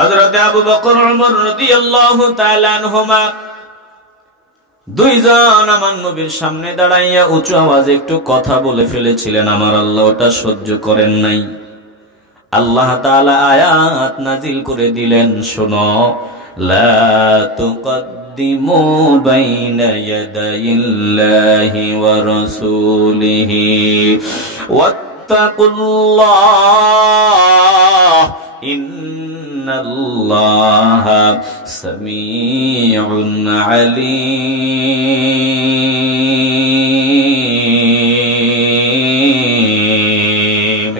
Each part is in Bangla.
হযরত আবু বকর ওমর রাদিয়াল্লাহু তাআলা আনহুমা দুইজন আমার নবীর সামনে দাঁড়াইয়া উঁচু আওয়াজে একটু কথা বলে ফেলেছিলেন। আমার আল্লাহ ওটা সহ্য করেন নাই। আল্লাহ তাআলা আয়াত নাজিল করে দিলেন, শোনো, লা তুকদ্দিমু বাইনা ইয়াদাইল্লাহি ওয়া রাসূলিহি ওয়াত্তাকুল্লাহ ইন্নাল্লাহা সামিউন আলীম।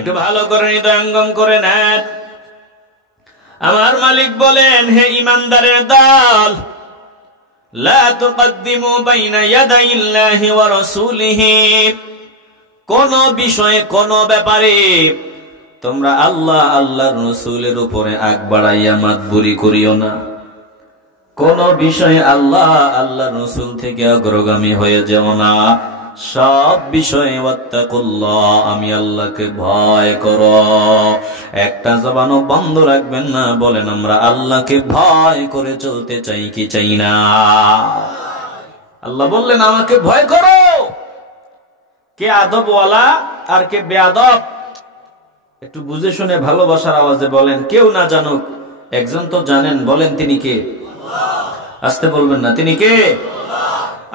একটু ভালো করে হৃদয়ঙ্গম করে নেন। আমার মালিক বলেন, হে ঈমানদারের দল, লা তুকদ্দিমু বাইনা ইয়াদাইল্লাহি ওয়া রাসূলিহি, কোন বিষয়ে কোন ব্যাপারে তোমরা আল্লাহ আল্লাহর রাসূলের উপরে আগ বাড়াইয়া মাতবুরি করিও না। কোন বিষয়ে আল্লাহ আল্লাহর রাসূল থেকে অগ্রগামী হয়ে যেও না। সব বিষয়ে ওয়াত্তাকুল্লাহ, আমি আল্লাহকে ভয় করো। একটা জবানও বন্ধ রাখবেন না, বলেন আমরা আল্লাহকে ভয় করে চলতে চাই কি চাই না? আল্লাহ বললেন আমাকে ভয় করো। কে আদবওয়ালা আর কে বেয়াদব একটু বুঝে শুনে ভালোবাসার আওয়াজে বলেন। কেউ না জানুক, একজন তো জানেন, বলেন তিনি কে? আসতে বলবেন না, তিনি কে?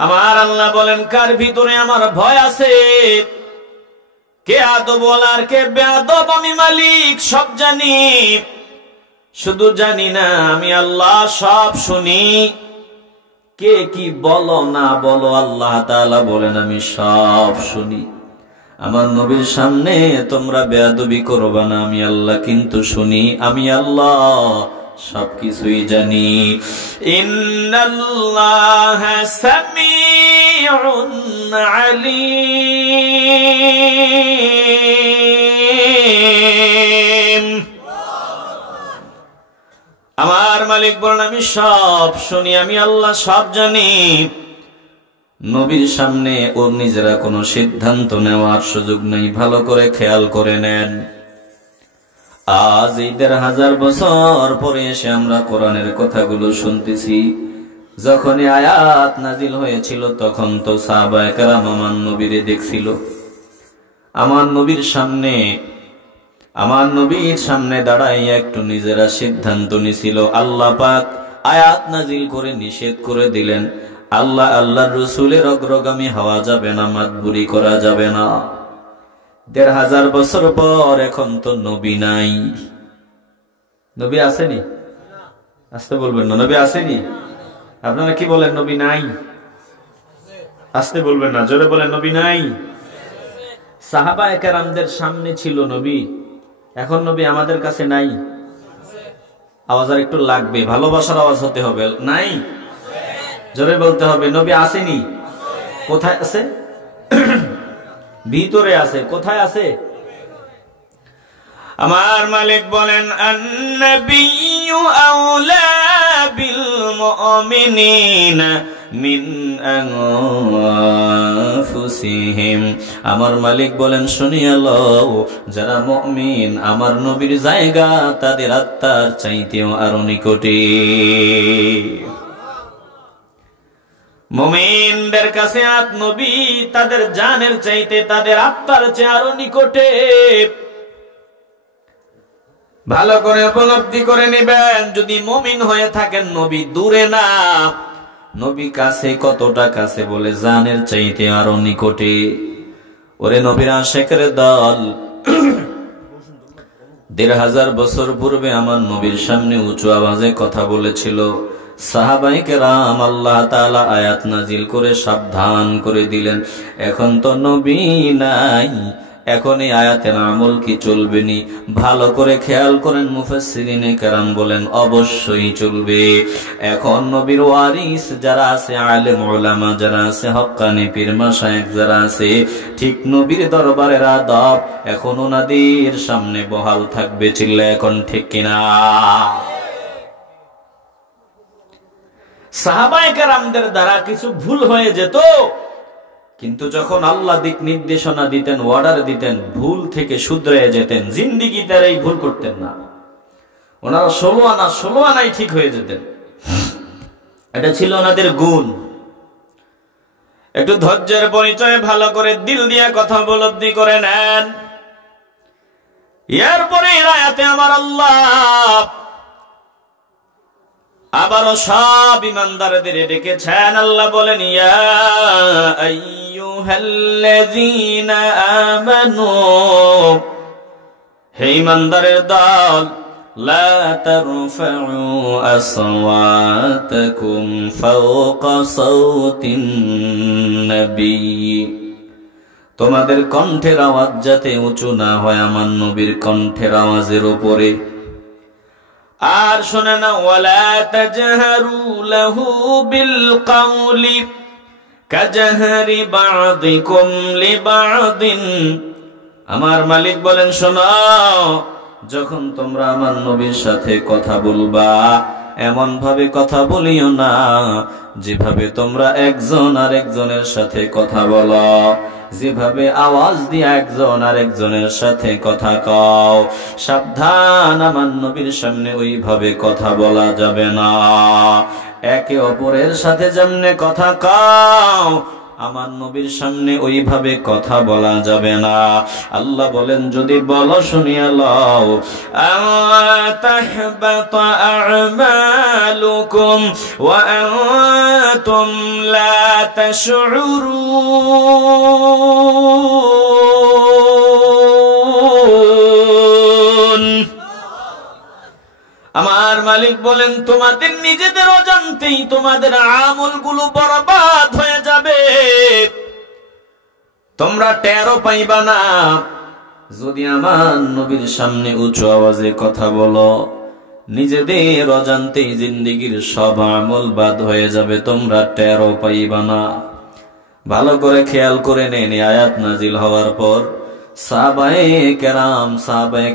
আমার আল্লাহ বলেন, কার ভিতরে আমার ভয় আছে, কে আদবওয়ালা আর কে বেয়াদব, আমি মালিক সব জানি। শুধু জানি না, আমি আল্লাহ সব শুনি। কে কি বলো না বলো, আল্লাহ তাআলা বলেন আমি সব শুনি। আমার নবীর সামনে তোমরা বেয়াদবি করবা না, আমি আল্লাহ কিন্তু শুনি। আমি আল্লাহ সবকিছুই জানি। ইন্নাল্লাহা সামিউন আলীম। আমার মালিক বলেন আমি সব শুনি, আমি আল্লাহ সব জানি। নবীর সামনে ওর নিজেরা কোনো সিদ্ধান্ত নেওয়ার সুযোগ নেই। ভালো করে খেয়াল করে নেন। আজ এই ১৫০০ বছর পরে এসে আমরা কোরআনের কথাগুলো শুনতেছি। যখন আয়াত নাজিল হয়েছিল তখন তো সাহাবায়ে কেরাম আমার নবীরে দেখছিল। আমার নবীর সামনে দাঁড়াইয়া একটু নিজেরা সিদ্ধান্ত নিছিল। আল্লাহ পাক আয়াত নাজিল করে নিষেধ করে দিলেন, আল্লাহ আল্লাহর রাসূলের অগ্রগামী হওয়া যাবে না, মাতবুরি করা যাবে না। ১৫০০ বছর পর এখন তো নবী নাই। নবী আসেনি? আসতে বলবেন না, নবী আসেনি? আপনারা কি বলেন নবী নাই? আসতে বলবেন না, জোরে বলেন নবী নাই। সাহাবায়ে কেরামদের সামনে ছিল নবী, এখন নবী আমাদের কাছে নাই। আওয়াজ আর একটু লাগবে, ভালোবাসার আওয়াজ হতে হবে। নাই, জোরে বলতে হবে। নবী আসেনি। কোথায় আছে? ভিতরে আছে। কোথায় আছে? আমার মালিক বলেন, আন-নাবিয়্যু আওলা বিল মুমিনিনা মিন আনফুসিহিম। আমার মালিক বলেন, শুনিয়া লও, যারা মুমিন আমার নবীর জায়গা তাদের আত্মার চাইতেও আরো নিকটে। মুমিনদের কাছে নবী তাদের জানের চাইতে তাদের আত্মার চেয়ে আরো নিকটে। ভালো করে উপলব্ধি করে নেবেন। যদি মুমিন হয়ে থাকেন, নবী দূরে না, নবী কাছে। কতটা কাছে বলে, জানের চাইতে আরো নিকটে। ওরে নবীর আশিকের দল, ১৫০০ বছর পূর্বে আমার নবীর সামনে উঁচু আওয়াজে কথা বলেছিল সাহাবায়ে কেরাম। আল্লাহ তাআলা আয়াত নাজিল করে সাবধান করে দিলেন, এখন তো নবী নাই, এখন এই আয়াতের আমল কি চলবে নি? ভালো করে খেয়াল করেন। মুফাসসিরিনে কেরাম বলেন অবশ্যই চলবে। এখন নবীর ওয়ারিস যারা আছে, আলেম উলামা যারা আছে, হক্কানি পীর মাশায়েখ যারা আছে, ঠিক নবীর দরবারের আদব এখন ওনাদের সামনে বহাল থাকবে। চিল্লা এখন ঠিক কিনা? সাহাবায়ে কেরামদের দ্বারা কিছু ভুল হয়ে যেত, কিন্তু যখন আল্লাহ দিক নির্দেশনা দিতেন, অর্ডার দিতেন, ভুল থেকে শুধরে যেতেন। জিন্দেগিতে এই ভুল করতেন না। ওনারা 16 আনাই ঠিক হয়ে যেতেন। এটা ছিল ওনাদের গুণ। একটু ধৈর্যের পরিচয় ভালো করে দিল দিয়ে কথা উপলব্ধি করে নেন। এরপরে আয়াতে আমার আল্লাহ আবারও সব ইমানদারদের ডেকেছেন। আল্লাহ বলেন, ইয়া আইয়ুহাল্লাযীনা আমানু, হে ইমানদারের দল, লা তারফাউ আসওয়াতাকুম ফাওকা সাওতিন নবী, তোমাদের কণ্ঠের আওয়াজ যাতে উঁচু না হয় আমার নবীর কণ্ঠের আওয়াজের উপরে। আর শোনে না, ওয়ালা তাজহারু লাহু বিল কাওলি কাজহারি বা'দিকুম লিবা'দিন, আমার মালিক বলেন, শোনো, যখন তোমরা আমার নবীর সাথে কথা বলবা এমন ভাবে কথা বলিও না যেভাবে তোমরা একজন আরেকজনের সাথে কথা বলো, যেভাবে আওয়াজ দিয়ে একজন আরেকজনের সাথে কথা কও। সাবধান, আমার নবীর সামনে ওইভাবে কথা বলা যাবে না। একে অপরের সাথে যেমনে কথা কও, আমার নবীর সামনে ওইভাবে কথা বলা যাবে না। আল্লাহ বলেন, যদি বলো শুনিয়া লও, তাহবাতা আমালুকুম ওয়া আনতুম লা তাশউরুন। আমার মালিক বলেন, তোমাদের নিজেদের অজান্তেই তোমাদের আমলগুলো বরবাদ হয়ে যাবে, তোমরা টেরও পাইবা না। যদি আমার নবীর সামনে উঁচু আওয়াজে কথা বলো, নিজেদের অজান্তেই জিন্দেগির সব আমল বাদ হয়ে যাবে, তোমরা টেরও পাইবা না। ভালো করে খেয়াল করে নেন, আয়াত নাজিল হওয়ার পর সাহাবায়ে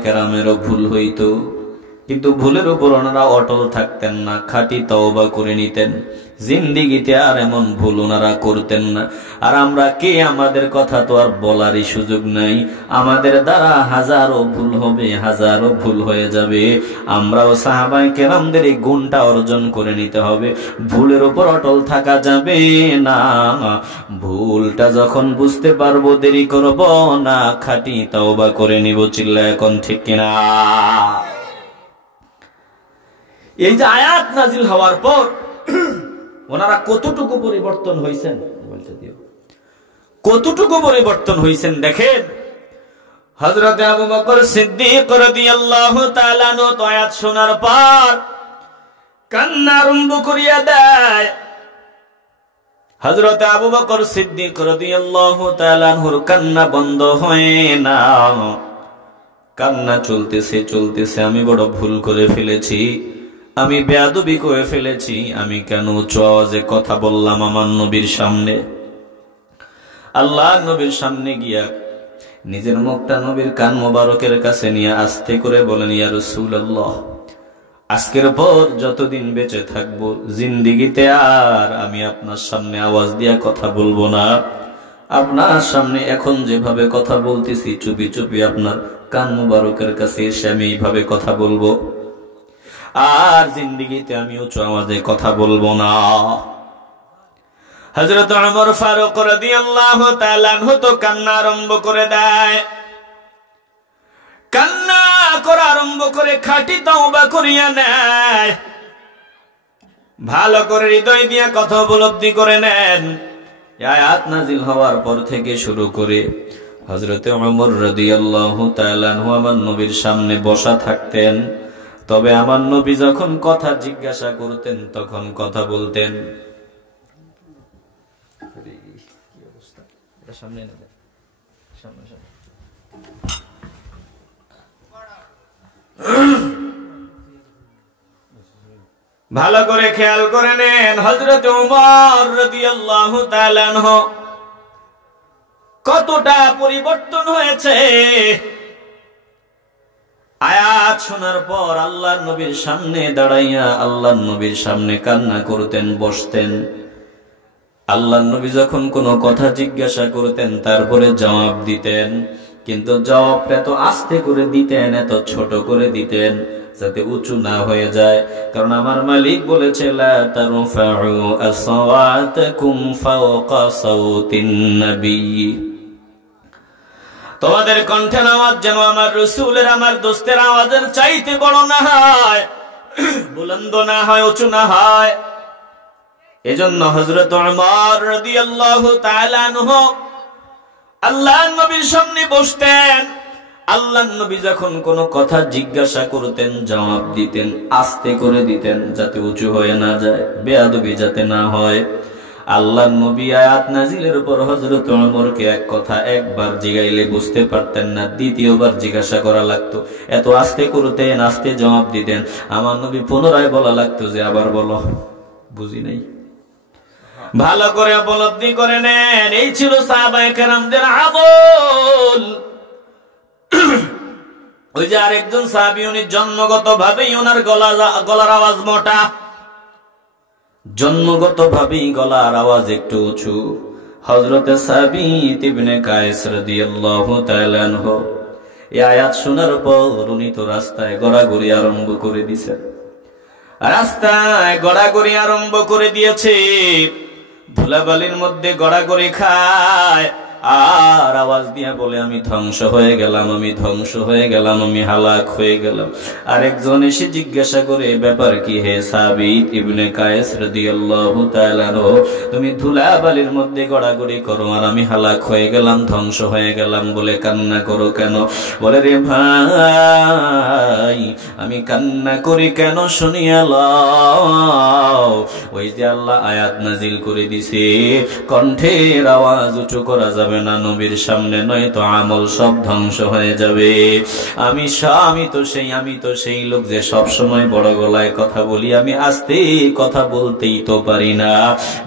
কেরামেরও ভুল হইতো, কিন্তু ভুলের উপর ওনারা অটল থাকতেন না, খাঁটি তওবা করে নিতেন। জিন্দেগিতে আর এমন ভুল ওনারা করতেন না। আর আমরা কে, আমাদের কথা তো আর বলারই সুযোগ নাই। আমাদের দ্বারা হাজারো ভুল হবে, হাজারো ভুল হয়ে যাবে। আমরাও সাহাবায়ে কেরামদের এই গুণটা অর্জন করে নিতে হবে। ভুলের উপর অটল থাকা যাবে না। ভুলটা যখন বুঝতে পারবো দেরি করব না, খাঁটি তওবা করে নিব। চিল্লা এখন ঠিক কিনা? এই যে আয়াত নাজিল হওয়ার পর ওনারা কতটুকু পরিবর্তন হয়েছেন, বলতে দিও, কতটুকু পরিবর্তন হয়েছেন দেখেন। হযরত আবু বকর সিদ্দিক রাদিয়াল্লাহু তাআলা আনহু তো আয়াত শোনার পর কান্না আরম্ভ করিয়া দেয়। হযরত আবু বকর সিদ্দিক রাদিয়াল্লাহু তাআলা আনহুর কান্না বন্ধ হয় না, কান্না চলতেছে। আমি বড় ভুল করে ফেলেছি, আমি বেয়াদবি করে ফেলেছি, আমি কেন উচ্চ আওয়াজে কথা বললাম আমার নবীর সামনে। আল্লাহ নবীর সামনে গিয়া নিজের মুখটা নবীর কান মোবারকের কাছে নিয়ে আস্তে করে বলেন, ইয়া রাসূলুল্লাহ, আজকের পর যতদিন বেঁচে থাকবো জিন্দেগিতে আর আমি আপনার সামনে আওয়াজ দিয়া কথা বলবো না। আপনার সামনে এখন যেভাবে কথা বলতেছি, চুপি চুপি আপনার কান মোবারকের কাছে এসে আমি এইভাবে কথা বলবো, আর জিন্দেগিতে আমি উচ্চ আওয়াজে কথা বলবো না। হযরত ওমর ফারুক রাদিয়াল্লাহু তাআলা আনহু তো কান্না আরম্ভ করে দেয়। কান্না করা আরম্ভ করে খাঁটি তওবা করিয়া নেয়। ভালো করে হৃদয় দিয়ে কথা উপলব্ধি করে নেন। আয়াত নাজিল হওয়ার পর থেকে শুরু করে হযরত ওমর রাদিয়াল্লাহু তাআলা আনহু আমার নবীর সামনে বসা থাকতেন। তবে আমার নবী যখন কথা জিজ্ঞাসা করতেন তখন কথা বলতেন। ভালো করে খেয়াল করে নেন, হযরত ওমর রাদিয়াল্লাহু তাআলা আনহু কতটা পরিবর্তন হয়েছে। আয়াত শোনার পর আল্লাহর নবীর সামনে দাঁড়াইয়া আল্লাহর নবীর সামনে কান্না করতেন, বসতেন। আল্লাহর নবী যখন কোনো কথা জিজ্ঞাসা করতেন তারপরে জবাব দিতেন, কিন্তু জবাবটা এত আস্তে করে দিতেন, এত ছোট করে দিতেন, যাতে উঁচু না হয়ে যায়। কারণ আমার মালিক বলেছে, লা তারফাউ আসওয়াতাকুম ফাওকা সাউতিন নবী, তোমাদের কণ্ঠের আওয়াজ যেন আমার রাসূলের, আমার দোস্তের আওয়াজের চাইতে বড় না হয়, বুলন্দ না হয়, উঁচু না হয়। এজন্য হযরত ওমর রাদিয়াল্লাহু তাআলা আনহু আল্লাহর নবীর সামনে বসতেন। আল্লাহর নবী যখন কোনো কথা জিজ্ঞাসা করতেন, জবাব দিতেন, আস্তে করে দিতেন, যাতে উঁচু হয়ে না যায়, বেয়াদবি যাতে না হয়। আল্লাহর নবী আয়াত নাজিলের উপর হযরত ওমরকে এক কথা একবার জিগাইলে বুঝতে পারতেন না, দ্বিতীয়বার জিজ্ঞাসা করা লাগতো। এত আস্তে করতেন, আস্তে জবাব দিতেন। আমার নবী পুনরায় বলা লাগতো যে আবার বলো, বুঝি নাই। ভালো করে উপলব্ধি করে নেন, এই ছিল সাহাবায়ে কেরামদের আমল। ওই যে আরেকজন সাহাবী, উনি জন্মগত ভাবেই ওনার গলার আওয়াজ মোটা, জন্মগত ভাবেই গলার আওয়াজ একটু উঁচু। হযরতে সাবিত ইবনে কায়েস রাদিয়াল্লাহু তাআলা আনহু এই আয়াত শোনার পর উনি তো রাস্তায় গড়াগড়ি আরম্ভ করে দিয়েছেন। রাস্তায় গড়াগড়ি আরম্ভ করে দিয়েছে, ধুলাবালির মধ্যে গড়াগড়ি খায় আর আওয়াজ দিয়া বলে, আমি ধ্বংস হয়ে গেলাম, আমি ধ্বংস হয়ে গেলাম, আমি হালাক হয়ে গেলাম। আরেকজন এসে জিজ্ঞাসা করে, ব্যাপার কি হে সাবিত ইবনে কায়েস রাদিয়াল্লাহু তাআলা আনহু, তুমি ধুলাবালির মধ্যে গড়াগড়ি করো আর আমি হালাক হয়ে গেলাম, ধ্বংস হয়ে গেলাম বলে কান্না করো কেন? বলে, রে ভাই, আমি কান্না করি কেন শুনিয়া লও। ওই যে আল্লাহ আয়াত নাজিল করে দিছে, কণ্ঠের আওয়াজ উঁচু করা যাবে না নবীর সামনে, নয়তো আমল সব ধ্বংস হয়ে যাবে। আমি তো সেই লোক যে সব সময় বড় গলায় কথা বলি, আমি আস্তে কথা বলতেই তো পারি না।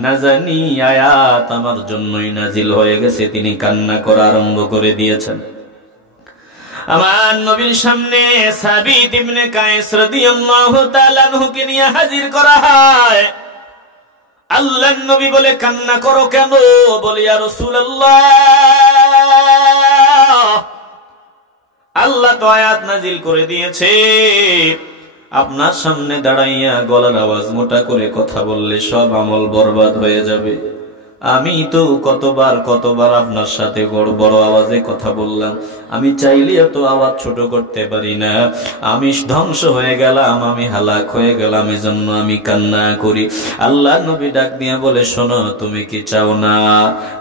না জানি আয়াত আমার জন্যই নাজিল হয়ে গেছে, তিনি কান্না করা আরম্ভ করে দিয়েছেন। আমার নবীর সামনে সাবিত ইবনে কায়েস রাদিয়াল্লাহু তাআলা আনহুকে নিয়ে হাজির করা হয়। আল্লাহর নবী বলে, কান্না করো কেন? বলে, ইয়া রাসূলুল্লাহ, আল্লাহ তো আয়াত নাজিল করে দিয়েছে, আপনার সামনে দাঁড়াইয়া গলার আওয়াজ মোটা করে কথা বললে সব আমল বরবাদ হয়ে যাবে। আমি তো কতবার আপনার সাথে বড় আওয়াজে কথা বললাম, আমি চাইলেও তো আওয়াজ ছোট করতে পারি না। আমি ধ্বংস হয়ে গেলাম, আমি হালাক হয়ে গেলাম, এজন্য আমি কান্না করি। আল্লাহ নবী ডাক দিয়ে বলে, শোনো, তুমি কি চাও না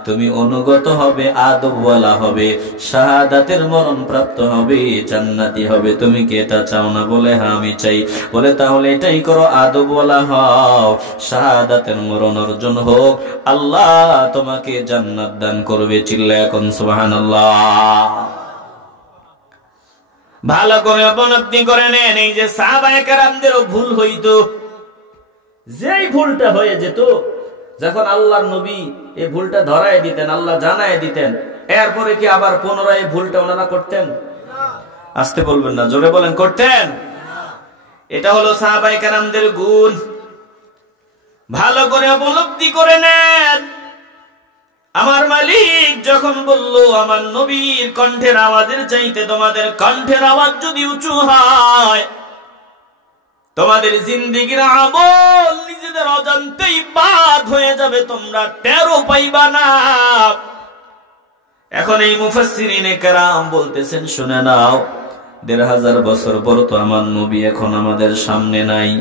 তুমি অনুগত হবে, আদবওয়ালা হবে, শাহাদাতের মরণ প্রাপ্ত হবে, জান্নাতি হবে? তুমি কি এটা চাও না? বলে, হ্যাঁ আমি চাই। বলে, তাহলে এটাই করো, আদবওয়ালা হও, শাহাদাতের মরণ অর্জন হোক, আল্লাহ তোমাকে জান্নাত দান করবে। চিল্লায়া এখন সুবহানাল্লাহ। ভালো করে উপলব্ধি করে নেন, এই যে সাহাবায়ে কেরামদেরও ভুল হইতো, যেই ভুলটা হয়ে যেত, যখন আল্লাহর নবী এই ভুলটা ধরায় দিতেন, আল্লাহ জানায় দিতেন, এরপরে কি আবার পুনরায় ভুলটা ওনারা করতেন? আসতে বলবেন না, জোরে বলেন, করতেন? এটা হলো সাহাবায়ে কেরামদের গুণ। ভালো করে উপলব্ধি করে নেন। আমার মালিক যখন বলল, আমার নবীর কণ্ঠের আওয়াজের চাইতে তোমাদের কণ্ঠের আওয়াজ যদি উঁচু হয়, তোমাদের জিন্দেগির আমল নিজেদের অজান্তেই বাদ হয়ে যাবে, তোমরা টেরও পাইবা না। এখন এই মুফাসসিরিনে কেরাম বলতেছেন, শুনে নাও, ১৫০০ বছর পর তো আমার নবী এখন আমাদের সামনে নাই।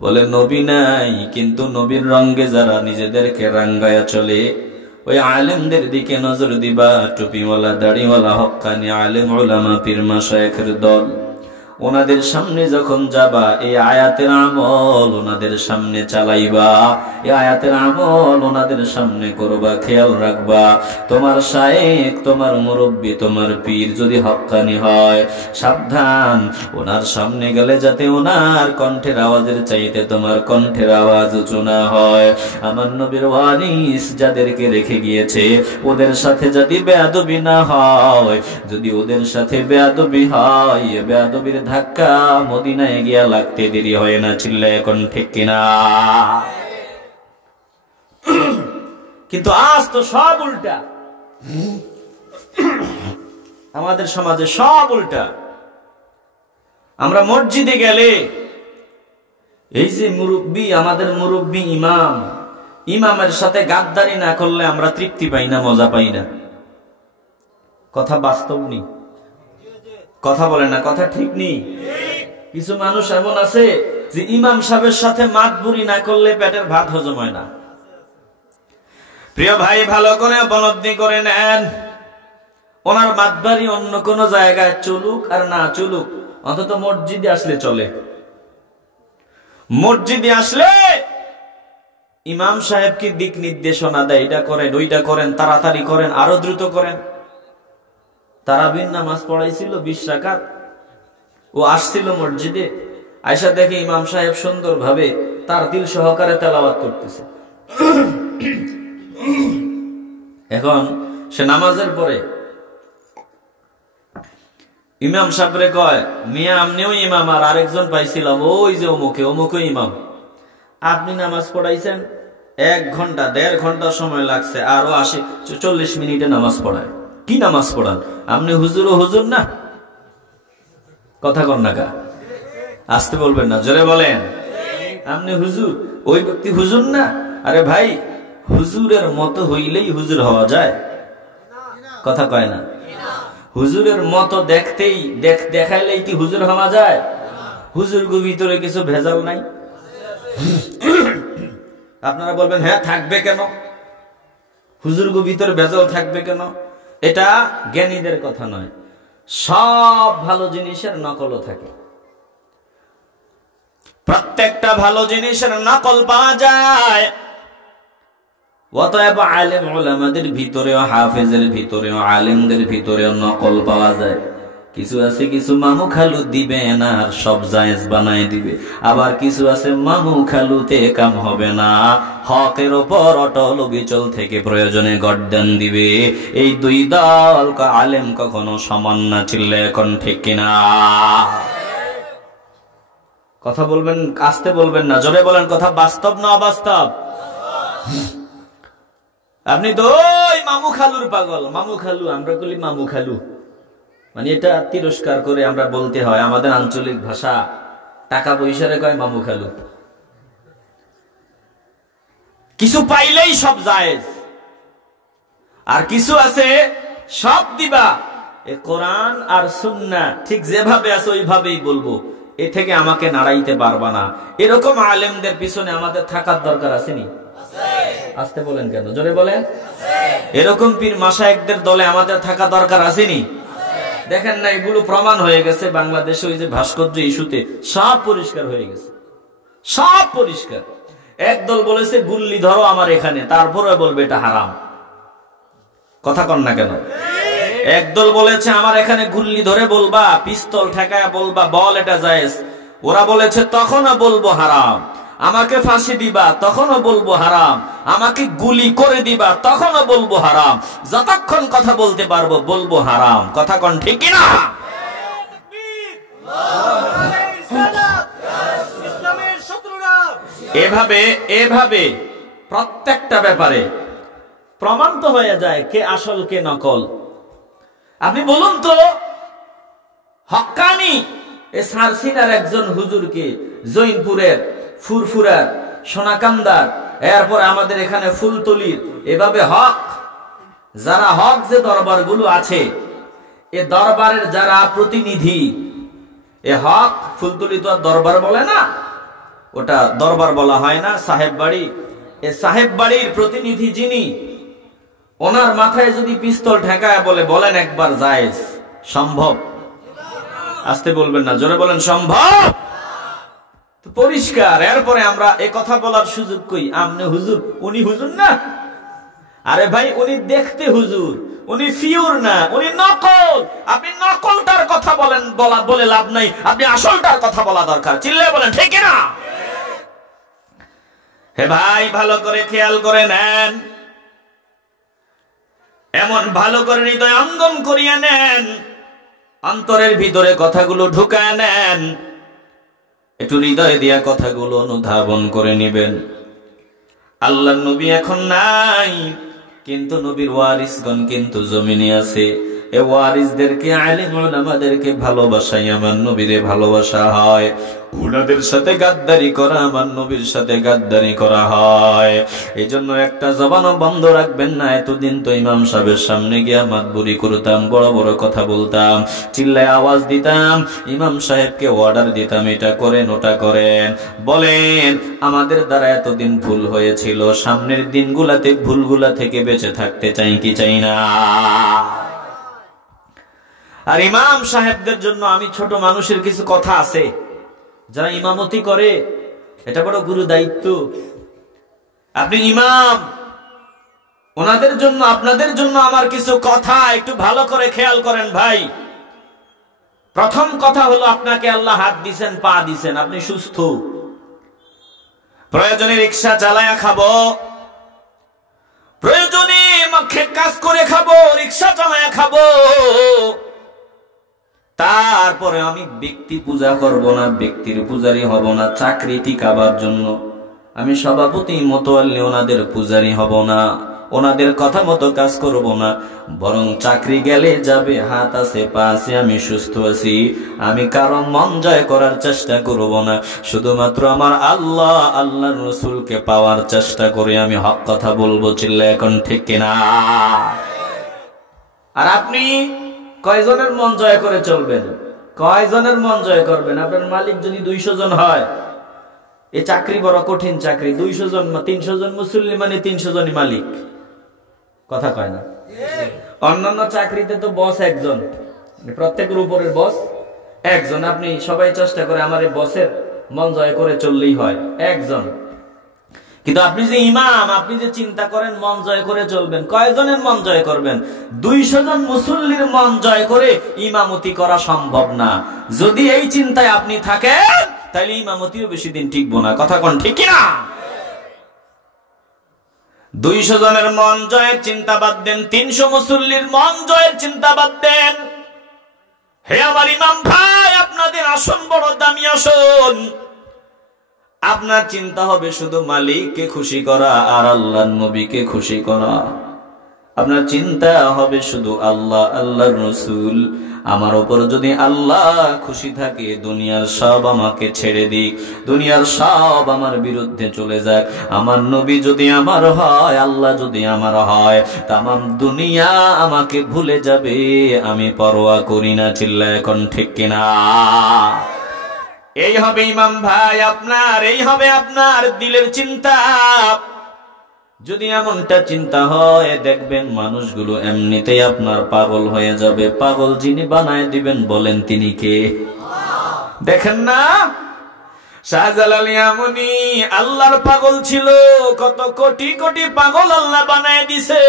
বলে, নবী নাই, কিন্তু নবীর রঙে যারা নিজেদেরকে রাঙ্গায়া চলে, ওই আলেমদের দিকে নজর দিবা, টুপিওয়ালা, দাড়িওয়ালা, হক্কানি আলেম, উলামা, পীর মাশায়েখের দল। ওনাদের সামনে যখন যাবা, এই আয়াতের আমল ওনাদের সামনে চালাইবা, এই আয়াতের আমল ওনাদের সামনে করবা। খেয়াল রাখবা, তোমার শায়েখ, তোমার মুরব্বী, তোমার পীর যদি হক্কানি হয়, সাবধান, ওনার সামনে গেলে যাতে ওনার কণ্ঠের আওয়াজের চাইতে তোমার কণ্ঠের আওয়াজ উঁচু না হয়। আমার নবীর ওয়ারিস যাদেরকে রেখে গিয়েছে, ওদের সাথে যদি বেয়াদবি না হয়, যদি ওদের সাথে বেয়াদবি হয়, বেয়াদবির ধাক্কা মদিনায় গিয়া লাগতে দেরি হয় না। চিল্লা এখন ঠিক কিনা? কিন্তু আজ তো সব উল্টা, আমাদের সমাজে সব উল্টা। আমরা মসজিদে গেলে এই যে মুরব্বী, আমাদের মুরব্বী ইমাম, ইমামের সাথে গাদ্দারি না করলে আমরা তৃপ্তি পাই না, মজা পাই না। কথা বাস্তব নেই, কথা বলে না, কথা ঠিক নেই। কিছু মানুষ এমন আছে যে ইমাম সাহেবের সাথে মাতবুরি না করলে পেটের ভাত হজম হয় না। প্রিয় ভাই, ভালো করে উপলব্ধি করে নেন, ওনার মাতবাড়ি অন্য কোন জায়গায় চলুক আর না চলুক, অন্তত মসজিদে আসলে চলে। মসজিদে আসলে ইমাম সাহেবকে দিক নির্দেশনা দেয়, এটা করেন, ওইটা করেন, তাড়াতাড়ি করেন, আরো দ্রুত করেন। তারাবির নামাজ পড়াইছিল 20 রাকাত, ও আসছিল মসজিদে, আয়েশা দেখে ইমাম সাহেব সুন্দর ভাবে তার দিল সহকারে তেলাওয়াত করতেছে। এখন সে নামাজের পরে ইমাম সাহেবরে কয়, মিয়া আমনিও ইমাম, আর আরেকজন পাইছিলাম ওই যে অমুকে, অমুকে ইমাম, আপনি নামাজ পড়াইছেন 1 ঘন্টা 1.5 ঘন্টা সময় লাগছে, আরো 40 মিনিটে নামাজ পড়ায়। কি নামাজ পড়ান আপনি? হুজুর ও হুজুর না? কথা কন না কা, আসতে বলবেন না, জোরে বলেন। আপনি হুজুর, ওই ব্যক্তি হুজুর না? আরে ভাই, হুজুরের মতো হইলেই হুজুর হওয়া যায়? কথা কয় না। হুজুরের মতো দেখতেই দেখাইলেই কি হুজুর হওয়া যায়? হুজুর গো ভিতরে কিছু ভেজাল নাই? আপনারা বলবেন হ্যাঁ থাকবে কেন, হুজুর গো ভিতরে ভেজাল থাকবে কেন? এটা জ্ঞানীদের কথা নয়। সব ভালো জিনিসের নকলও থাকে, প্রত্যেকটা ভালো জিনিসের নকল পাওয়া যায়। অতএব আলেম ওলামাদের ভিতরেও, হাফেজের ভিতরেও, আলেমদের ভিতরেও নকল পাওয়া যায়। কিছু আছে কিছু মামু খালু দিবে না, আর সব জায়েজ বানায় দিবে। আবার কিছু আছে মামু খালুতে কাম হবে না, হকের ওপর অটল অবিচল থেকে প্রয়োজনে গর্দান দিবে। এই দুই দল আলেম কখনো সমান না, চিল্লে এখন ঠিক কিনা? কথা বলবেন, আসতে বলবেন না, জোরে বলেন। কথা বাস্তব না অবাস্তব? আপনি তো ওই মামু খালুর পাগল, মামু খালু, আমরা বলি মামু খালু, মানে এটা তিরস্কার করে আমরা বলতে হয়, আমাদের আঞ্চলিক ভাষা। টাকা পয়সারে কয় মামু খালু। কিছু পাইলেই সব জায়েজ, আর কিছু আছে সব দিবা, এ কোরআন আর সুন্নাহ ঠিক যেভাবে আছে ওইভাবেই বলবো, এ থেকে আমাকে নাড়াইতে পারবা না। এরকম আলেমদের পিছনে আমাদের থাকার দরকার আসেনি? আসতে বলেন কেন, জোরে বলেন। এরকম পীর মাশায়েখদের দলে আমাদের থাকা দরকার আসেনি? দেখেন না, এগুলো প্রমাণ হয়ে গেছে বাংলাদেশে, ওই যে ভাস্কর্য ইস্যুতে সব পরিষ্কার হয়ে গেছে, সব পরিষ্কার। একদল বলেছে গুল্লি ধরো আমার এখানে, তারপরে বলবে এটা হারাম। কথা কন না কেন? একদল বলেছে আমার এখানে গুল্লি ধরে বলবা, পিস্তল ঠেকায়া বলবা, বল এটা জায়েজ। ওরা বলেছে তখনও বলবো হারাম। আমাকে ফাঁসি দিবা, তখনও বলবো হারাম। আমাকে গুলি করে দিবা, তখনও বলবো হারাম। যতক্ষণ কথা বলতে পারবো বলবো হারাম। কথা কন ঠিক না? এভাবে এভাবে প্রত্যেকটা ব্যাপারে প্রমাণ তো হয়ে যায় কে আসল কে নকল। আপনি বলুন তো, হক্কানি এ সারসিনার একজন হুজুরকে জৈনপুরের, ফুরফুরার, সোনাকান্দার, এরপর আমাদের এখানে ফুলতলির, এভাবে হক যারা হক যে দরবারগুলো আছে, এ দরবারের যারা প্রতিনিধি, এ হক ফুলতলি তো দরবার বলে না, ওটা দরবার বলা হয় না, সাহেব বাড়ি। এ সাহেব বাড়ির প্রতিনিধি যিনি, ওনার মাথায় যদি পিস্তল ঠেকায় বলে, বলেন একবার জায়েজ? সম্ভব? আসতে বলবেন না, জোরে বলেন সম্ভব? পরিষ্কার। এরপরে আমরা এ কথা বলার সুযোগ কই? আমনে হুজুর, উনি হুজুর না? আরে ভাই, উনি দেখতে হুজুর, উনি ফিউর না, উনি নকল। আপনি নকলটার কথা বলে লাভ নাই, আপনি আসলটার কথা বলা দরকার। চিল্লে বলেন ঠিক না? হে ভাই, ভালো করে খেয়াল করে নেন, এমন ভালো করে হৃদয় অঙ্গম করিয়ে নেন, অন্তরের ভিতরে কথাগুলো ঢুকায় নেন, একটু হৃদয় দিয়া কথাগুলো অনুধাবন করে নিবেন। আল্লাহর নবী এখন নাই, কিন্তু নবীর ওয়ারিসগণ কিন্তু জমিনে আছে। এ ওয়ারিসদেরকে, আলেম উলামাদেরকে ভালোবাসাই আমার নবীরে ভালোবাসা হয়। উনাদের সাথে গাদ্দারি করা আমার নবীর সাথে গাদ্দারি করা হয়। এজন্য একটা জবানও বন্ধ রাখবেন না। এতদিন তো ইমাম সাহেবের সামনে গিয়া মাতবুরি করতাম, বড় বড় কথা বলতাম, চিল্লায় আওয়াজ দিতাম, ইমাম সাহেবকে অর্ডার দিতাম, এটা করেন ওটা করেন। বলেন আমাদের দ্বারা এতদিন ভুল হয়েছিল, সামনের দিনগুলাতে ভুলগুলা থেকে বেঁচে থাকতে চাই কি চাই না? আর ইমাম সাহেবদের জন্য আমি ছোট মানুষের কিছু কথা আছে, যারা ইমামতি করে এটা বড় গুরু দায়িত্ব। আপনি ইমাম, ওনাদের জন্য আপনাদের জন্য আমার কিছু কথা একটু ভালো করে খেয়াল করেন ভাই। প্রথম কথা হলো, আপনাকে আল্লাহ হাত দিছেন, পা দিছেন, আপনি সুস্থ, প্রয়োজনে রিক্সা চালায়া খাবো, প্রয়োজনে কাজ করে খাবো, রিক্সা চালায়া খাবো। তারপরে আমি ব্যক্তি পূজা করব না, ব্যক্তির পূজারি হব না। চাকরি টিকাবার জন্য আমি সভাপতি মোতোয়াল্লি ওনাদের পূজারি হব না, ওনাদের কথা মতো কাজ করব না। বরং চাকরি গেলে যাবে, হাত আছে পা আছে, আমি সুস্থ আছি, আমি কারো মন জয় করার চেষ্টা করব না। শুধুমাত্র আমার আল্লাহ আল্লাহর রাসূলকে পাওয়ার চেষ্টা করে আমি হক কথা বলবো। চিল্লা এখন ঠিক কিনা? আর আপনি কয়জনের মন জয় করে চলবেন? কয়জনের মন জয় করবেন? আপনার মালিক যদি 200 জন হয়, এই চাকরি বড় কঠিন চাকরি। 200 জন 300 জন মুসল্লি মানে 300 জনই মালিক। কথা কয় না? অন্যান্য চাকরিতে তো বস একজন, প্রত্যেকের উপরের বস একজন। আপনি সবাই চেষ্টা করে আমার এই বসের মন জয় করে চললেই হয়, একজন। কিন্তু আপনি যে ইমাম, আপনি যে চিন্তা করেন মন জয় করে চলবেন, কয়জনের মন জয় করবেন? 200 জন মুসল্লির মন জয় করে ইমামতি করা সম্ভব না। যদি এই চিন্তায় আপনি থাকেন, তাহলে ইমামতিও বেশি দিন টিকবো না। কথা কোন ঠিক না? 200 জনের মন জয়ের চিন্তা বাদ দেন, 300 মুসল্লির মন জয়ের চিন্তা বাদ দেন। হে আমার ইমাম ভাই, আপনাদের আসন বড় দামি আসন। আপনার চিন্তা হবে শুধু মালিককে খুশি করা আর আল্লাহর নবীকে খুশি করা। আপনার চিন্তা হবে শুধু আল্লাহ আল্লাহর রাসূল। আমার উপর যদি আল্লাহ খুশি থাকে, দুনিয়ার সব আমাকে ছেড়ে দিক, দুনিয়ার সব আমার বিরুদ্ধে চলে যাক, আমার নবী যদি আমার হয়, আল্লাহ যদি আমার হয়, তামাম দুনিয়া আমাকে ভুলে যাবে, আমি পরোয়া করি না। চিল্লা এখন ঠিক কিনা? এই হবে ইমাম ভাই আপনার, এই হবে আপনার দিলের চিন্তা। যদি এমনটা চিন্তা হয়, দেখবেন মানুষগুলো এমনিতেই আপনার পাগল হয়ে যাবে। পাগল যিনি বানায় দিবেন, বলেন তিনি কে? দেখেন না, শাহজালাল ইয়ামুনি আল্লাহর পাগল ছিল, কত কোটি কোটি পাগল আল্লাহ বানায় দিছে।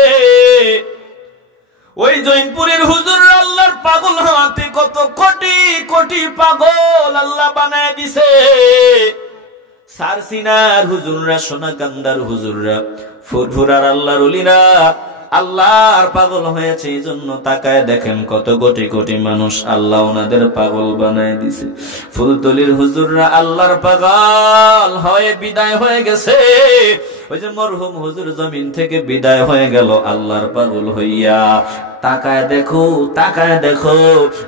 ওই জৈনপুরের হুজুর আল্লাহর পাগল হওয়াতে কত কোটি কোটি পাগল আল্লাহ বানায় দিছে। সারসিনার হুজুররা, সোনাকান্দার হুজুররা, ফুরফুরার আল্লাহর ওলিরা আল্লাহর পাগল হয়েছে। এই জন্য তাকায় দেখেন কত কোটি কোটি মানুষ আল্লাহ ওনাদের পাগল বানায় দিছে। ফুলতলির হুজুররা আল্লাহর পাগল হয়ে বিদায় হয়ে গেছে। ওই যে মরহুম হুজুর জমিন থেকে বিদায় হয়ে গেল আল্লাহর পাগল হইয়া। তাকায় দেখো, তাকায় দেখো,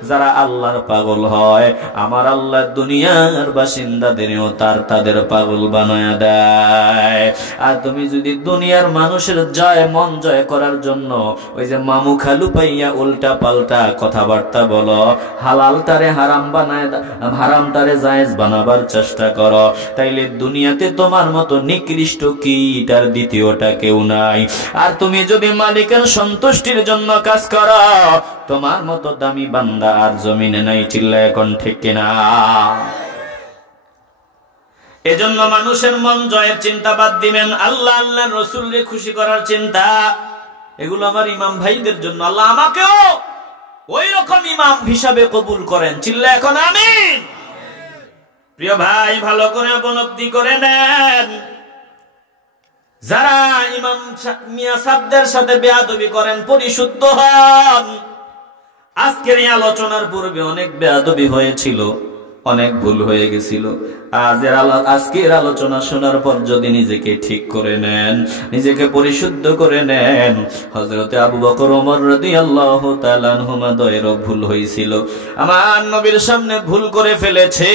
যারা আল্লাহর পাগল হয়, আমার আল্লাহ দুনিয়ার বাসিন্দাদেরও তাদের পাগল বানায়া দেয়। আর তুমি যদি দুনিয়ার মানুষের মন জয় করার জন্য ওই যে মামু খালু পাইয়া উল্টা পাল্টা কথাবার্তা বলো, হালাল তারে হারাম বানায়, হারাম তারে জায়েজ বানাবার চেষ্টা করো, তাইলে দুনিয়াতে তোমার মতো নিকৃষ্ট কীটার দ্বিতীয়টা কেউ নাই। আর তুমি যদি মালিকের সন্তুষ্টির জন্য কাজ করো, তোমার মতো দামি বান্দা আর জমিনে নাই। চিল্লা এখন ঠিক কিনা? এজন্য মানুষের মন জয়ের চিন্তা বাদ দিবেন, আল্লাহ আল্লাহর রাসূলকে খুশি করার চিন্তা। এগুলো আমার ইমাম ভাইদের জন্য। আল্লাহ আমাকেও ওই রকম ইমাম হিসাবে কবুল করেন। চিল্লা এখন আমিন। প্রিয় ভাই, ভালো করে উপলব্ধি করে নেন, যারা ইমাম মিয়া সাহেবদের সাথে বেয়াদবি করেন, পরিশুদ্ধ হন। আজকের এই আলোচনার পূর্বে অনেক বেয়াদবি হয়েছিল, অনেক ভুল হয়ে গেছিল। আজকের আলোচনা শোনার পর যদি নিজেকে ঠিক করে নেন, নিজেকে পরিশুদ্ধ করে নেন, হযরতে আবু বকর ওমর রাদিয়াল্লাহু তাআলা আনহুমা দয়েরও ভুল হয়েছিল, আমার নবীর সামনে ভুল করে ফেলেছে,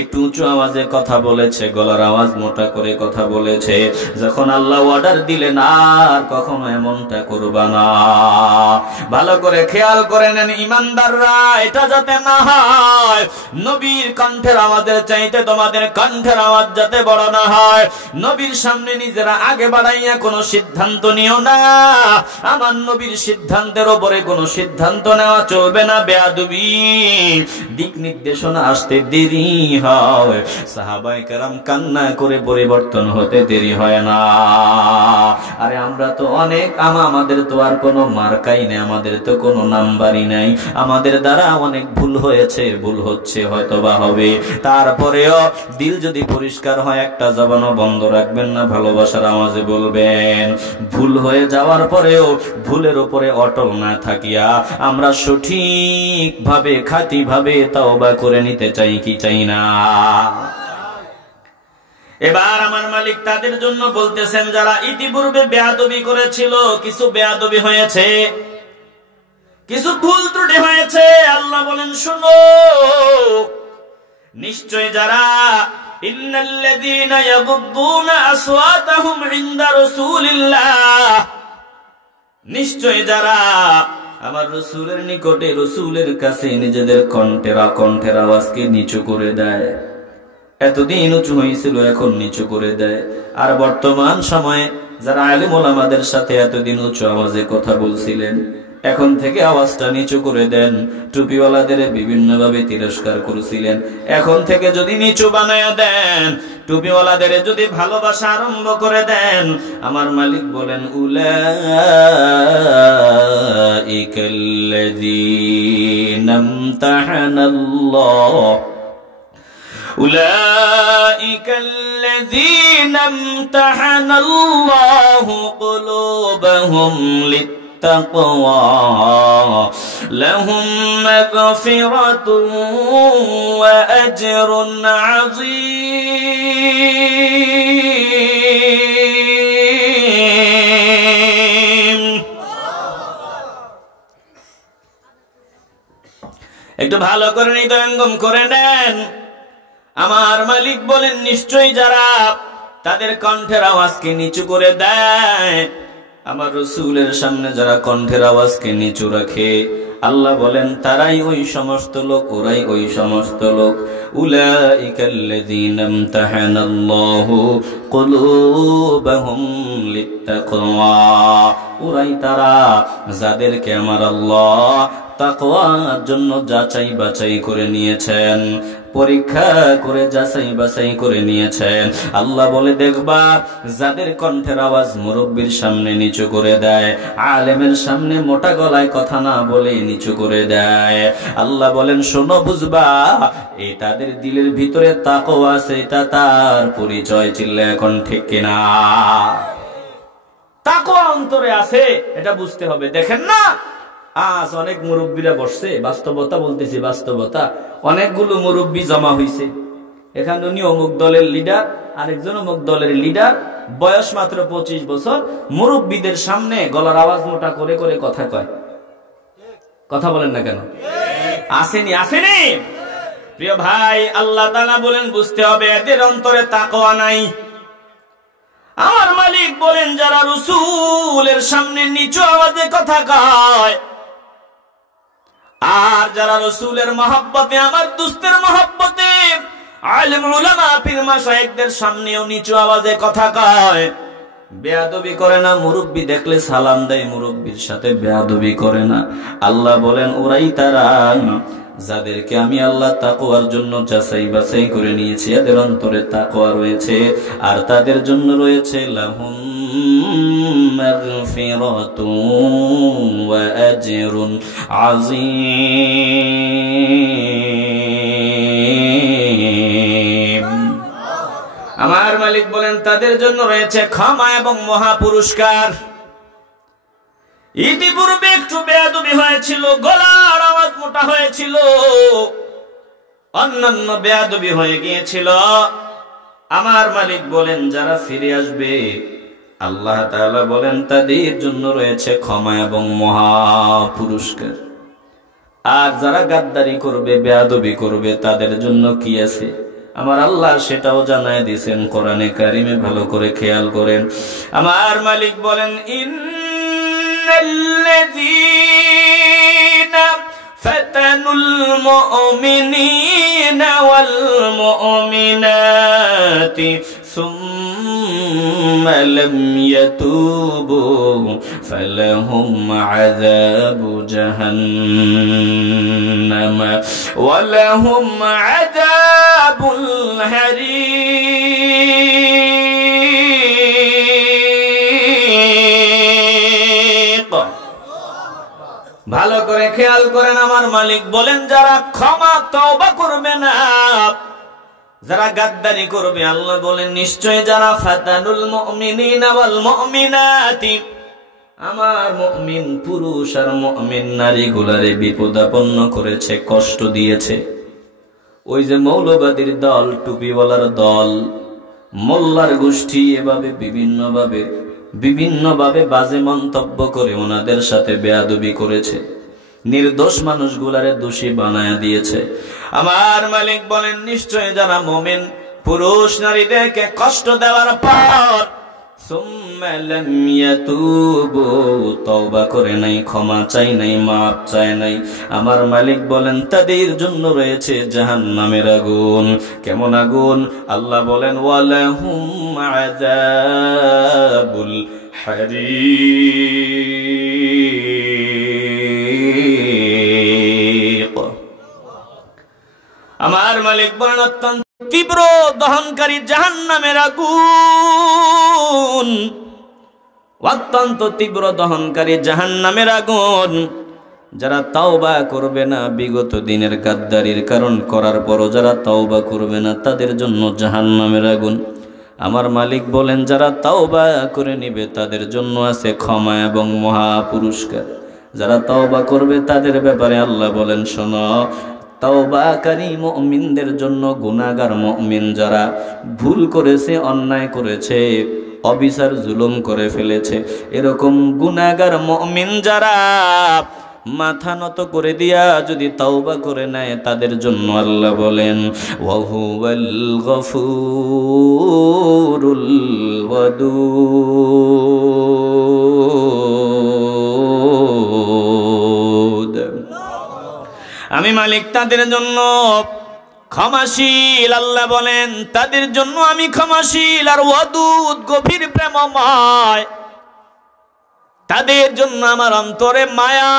একটু উঁচু আওয়াজে কথা বলেছে, গলার আওয়াজ মোটা করে কথা বলেছে। যখন আল্লাহ অর্ডার দিলেন আর কখনো এমনটা করবা না, ভালো করে খেয়াল করে নেন ইমানদাররা, এটা যাতে না হয় নবীর কণ্ঠের আওয়াজের চাইতে তোমাদের কণ্ঠের আওয়াজ যাতে বড় না হয়। নবীর সামনে নিজেরা আগে বাড়াইয়া কোনো সিদ্ধান্ত নিও না, আমার নবীর সিদ্ধান্তের উপরে কোনো সিদ্ধান্ত নেওয়া চলবে না। বেয়াদবি, দিক নির্দেশনা আসতে দেরি হয়, সাহাবায়ে কেরাম কান্না করে পরিবর্তন হতে দেরি হয় না। আরে আমরা তো অনেক আমাদের তো আর কোনো মার্কাই নেই, আমাদের তো কোনো নাম্বারই নাই, আমাদের দ্বারা অনেক ভুল হয়েছে, ভুল হচ্ছে, হয়তোবা হবে, তারপরেও দিল যদি পরিষ্কার হয় একটা জবানও বন্ধ রাখবেন না, ভালোবাসার আওয়াজে বলবেন। ভুল হয়ে যাওয়ার পরেও ভুলের উপরে অটল না থাকিয়া আমরা সঠিক ভাবে খাঁটি ভাবে তাওবা করে নিতে চাই কি চাই না? এবার আমার মালিক তাদের জন্য বলতেছেন যারা ইতিপূর্বে বেয়াদবি করেছিল, কিছু বেয়াদবি হয়েছে, কিছু ভুল ত্রুটি হয়েছে, আল্লাহ বলেন শোনো, নিশ্চয় যারা ইন্নাল্লাযীনা ইয়াগুদ্দুনা আসওয়াতাহুম ইনদা রাসূলিল্লাহ, নিশ্চয় যারা আমার রাসূলের নিকটে, রাসূলের কাছে নিজেদের কণ্ঠের আওয়াজকে নিচু করে দেয়, এতদিন উঁচু হয়েছিল এখন নিচু করে দেয়। আর বর্তমান সময়ে যারা আলেম ওলামাদের সাথে এতদিন উঁচু আওয়াজে কথা বলছিলেন, এখন থেকে আওয়াজটা নিচু করে দেন। টুপিওয়ালাদের বিভিন্ন ভাবে তিরস্কার করেছিলেন, এখন থেকে যদি নিচু বানায়া দেন, টুপিওয়ালাদের যদি ভালোবাসা আরম্ভ করে দেন, আমার মালিক বলেন উলাইকাল্লাযীনা ইমতাহানাল্লাহ أولئك الذين امتحن الله قلوبهم للتقوى لهم مغفرة وأجر عظيم। একটু ভালো করে হৃদয়ঙ্গম করে নেন। আমার মালিক বলেন নিশ্চয়ই যারা তাদের কণ্ঠের আওয়াজকে নিচু করে দেয়, আমার রাসূলের সামনে যারা কণ্ঠের আওয়াজকে নিচু রাখে, আল্লাহ বলেন তারাই ওই সমস্ত লোক, ওরাই ওই সমস্ত লোক। উলাইকাল্লাযীনা ইমতাহানাল্লাহু কুলুবাহুম লিত্তাকওয়া, ওরাই তারা যাদেরকে আমার আল্লাহ তাকওয়ার জন্য যাচাই বাছাই করে নিয়েছেন, পরীক্ষা করে যাচাই বাছাই করে নিয়েছেন। আল্লাহ বলে দেখবা যাদের কণ্ঠের আওয়াজ মুরব্বির সামনে নিচু করে দেয়, আলেমের সামনে মোটা গলায় কথা না বলে নিচু করে দেয়, আল্লাহ বলেন শোনো বুঝবা এই তাদের দিলের ভিতরে তাকওয়া আছে, এটা তার পরিচয়। চিল্লা এখন ঠিক কিনা? তাকওয়া অন্তরে আছে, এটা বুঝতে হবে। দেখেন না আজ অনেক মুরব্বীরা বসছে, বাস্তবতা বলতেছি, বাস্তবতা, অনেকগুলো মুরব্বী জমা হইছে এখানে, উনি অমুক দলের লিডার, আরেকজন অমুক দলের লিডার, বয়স মাত্র 25 বছর, মুরব্বীদের সামনে গলার আওয়াজ মোটা করে করে কথা কয়। কথা বলেন না কেন? আসেনি আসেনি প্রিয় ভাই, আল্লাহ তাআলা বলেন বুঝতে হবে এদের অন্তরে তাকওয়া নাই। আমার মালিক বলেন যারা রাসূলের সামনে নিচু আওয়াজে কথা কয়, আর যারা রাসূলের মহব্বতে, আমার দুস্তের মহব্বতে আলেম উলামা পীর মাশায়েখদের সামনেও নিচু আওয়াজে কথা কয়, বেয়াদবি করে না, মুরব্বি দেখলে সালাম দেয়, মুরব্বির সাথে বেয়াদবি করে না, আল্লাহ বলেন ওরাই তারা যাদেরকে আমি আল্লাহ তাকওয়ার জন্য যাচাই বাছাই করে নিয়েছি, এদের অন্তরে তাকওয়া রয়েছে, আর তাদের জন্য রয়েছে লাহুম মাগফিরাতুন ওয়া আজরুন আযীম। আমার মালিক বলেন তাদের জন্য রয়েছে ক্ষমা এবং মহা পুরস্কার। ইতিপূর্বে একটু বেয়াদবি হয়েছিল, গলার আওয়াজ মোটা হয়েছিল, অন্যান্য বেয়াদবি হয়ে গিয়েছিল। আমার মালিক বলেন যারা ফিরে আসবে আল্লাহ তাআলা বলেন তাদের জন্য রয়েছে ক্ষমা এবং মহা পুরস্কার। আর যারা গাদ্দারি করবে বেয়াদবি করবে তাদের জন্য কি আছে আমার আল্লাহ সেটাও জানায় দিয়েছেন কোরআনে কারিমে, ভালো করে খেয়াল করেন। আমার মালিক বলেন ইন্নাল্লাযীনা ফাতানুল মুমিনিনা ওয়াল মুমিনাতি ثم لم يتوبوا فلهم عذاب جهنم ولهم عذاب الحريق। ভালো করে খেয়াল করেন, আমার মালিক বলেন যারা ক্ষমা তওবা করবে না, যারা গাদ্দারি করবে, আল্লাহ বলেন নিশ্চয় যারা ফাতানুল মুমিনিনা ওয়াল মুমিনাতি, আমার মুমিন পুরুষ আর মুমিন নারী গুলারে বিপদাপন্ন করেছে, কষ্ট দিয়েছে। ওই যে মৌলবাদীর দল, টুপিওয়ালার দল, মোল্লার গোষ্ঠী এভাবে বিভিন্নভাবে বাজে মন্তব্য করে ওনাদের সাথে বেয়াদবি করেছে, নির্দোষ মানুষগুলারে দোষী বানায়া দিয়েছে। আমার মালিক বলেন নিশ্চয় যারা মুমিন পুরুষ নারীদেরকে কষ্ট দেওয়ার পর সুম্মা লাম ইয়াতুবু, তওবা করে নাই, ক্ষমা চাই নাই, মাফ চাই নাই, আমার মালিক বলেন তাদের জন্য রয়েছে জাহান্নামের আগুন। কেমন আগুন? আল্লাহ বলেন ওয়ালাহুম আযাবুল হারিক। আমার মালিক বলেন অত্যন্ত তীব্র দহনকারী জাহান্নামের আগুন, অত্যন্ত তীব্র দহনকারী জাহান্নামের আগুন। যারা তাওবা করবে না, বিগত দিনের গাদ্দারির কারণ করার পরও যারা তাওবা করবে না, তাদের জন্য জাহান্নামের আগুন। আমার মালিক বলেন যারা তাওবা করে নিবে তাদের জন্য আছে ক্ষমা এবং মহা পুরস্কার। যারা তাওবা করবে তাদের ব্যাপারে আল্লাহ বলেন শোনো, তাওবাকারী মুমিনদের জন্য, গুনাহগার মুমিন যারা ভুল করেছে, অন্যায় করেছে, অবিচার জুলুম করে ফেলেছে, এরকম গুনাহগার মুমিন যারা মাথা নত করে দিয়া যদি তাওবা করে নেয় তাদের জন্য আল্লাহ বলেন ওয়াহুয়াল গফুরুল ওয়াদুদ। আমি মালিক তাদের জন্য ক্ষমাশীল। আল্লাহ বলেন তাদের জন্য আমি ক্ষমাশীল আর ওয়াদুদ, গভীর প্রেমময়। তাদের জন্য আমার অন্তরে মায়া,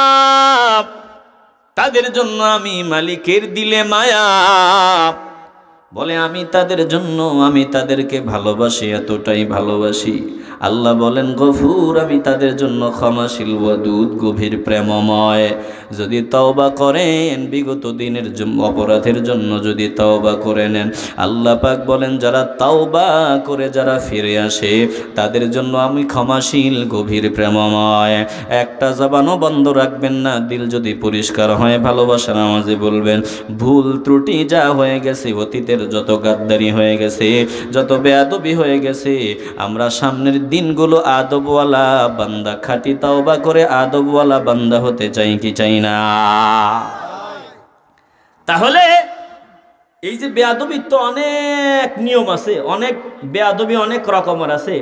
তাদের জন্য আমি মালিকের দিলে মায়া। বলে আমি তাদের জন্য, আমি তাদেরকে ভালোবাসি, এতটাই ভালোবাসি। আল্লাহ বলেন গফুর, আমি তাদের জন্য ক্ষমাশীল, ওয়াদুদ, গভীর প্রেমময়। যদি তওবা করেন, বিগত দিনের অপরাধের জন্য যদি তওবা করে নেন, আল্লাহ পাক বলেন যারা তওবা করে যারা ফিরে আসে তাদের জন্য আমি ক্ষমাশীল, গভীর প্রেমময়। একটা জবানও বন্ধ রাখবেন না। দিল যদি পরিষ্কার হয়, ভালোবাসার আওয়াজে বলবেন ভুল ত্রুটি যা হয়ে গেছে, অতীতের যত গাদ্দারি হয়ে গেছে, যত বেয়াদবি হয়ে গেছে, আমরা সামনের দিনগুলো আদবওয়ালা বান্দা, খাঁটি তাওবা করে আদবওয়ালা বান্দা হতে চাই কি চাই না? তাহলে এই যে বেয়াদবির তো অনেক নিয়ম আছে, অনেক বেয়াদবি অনেক রকমের আছে।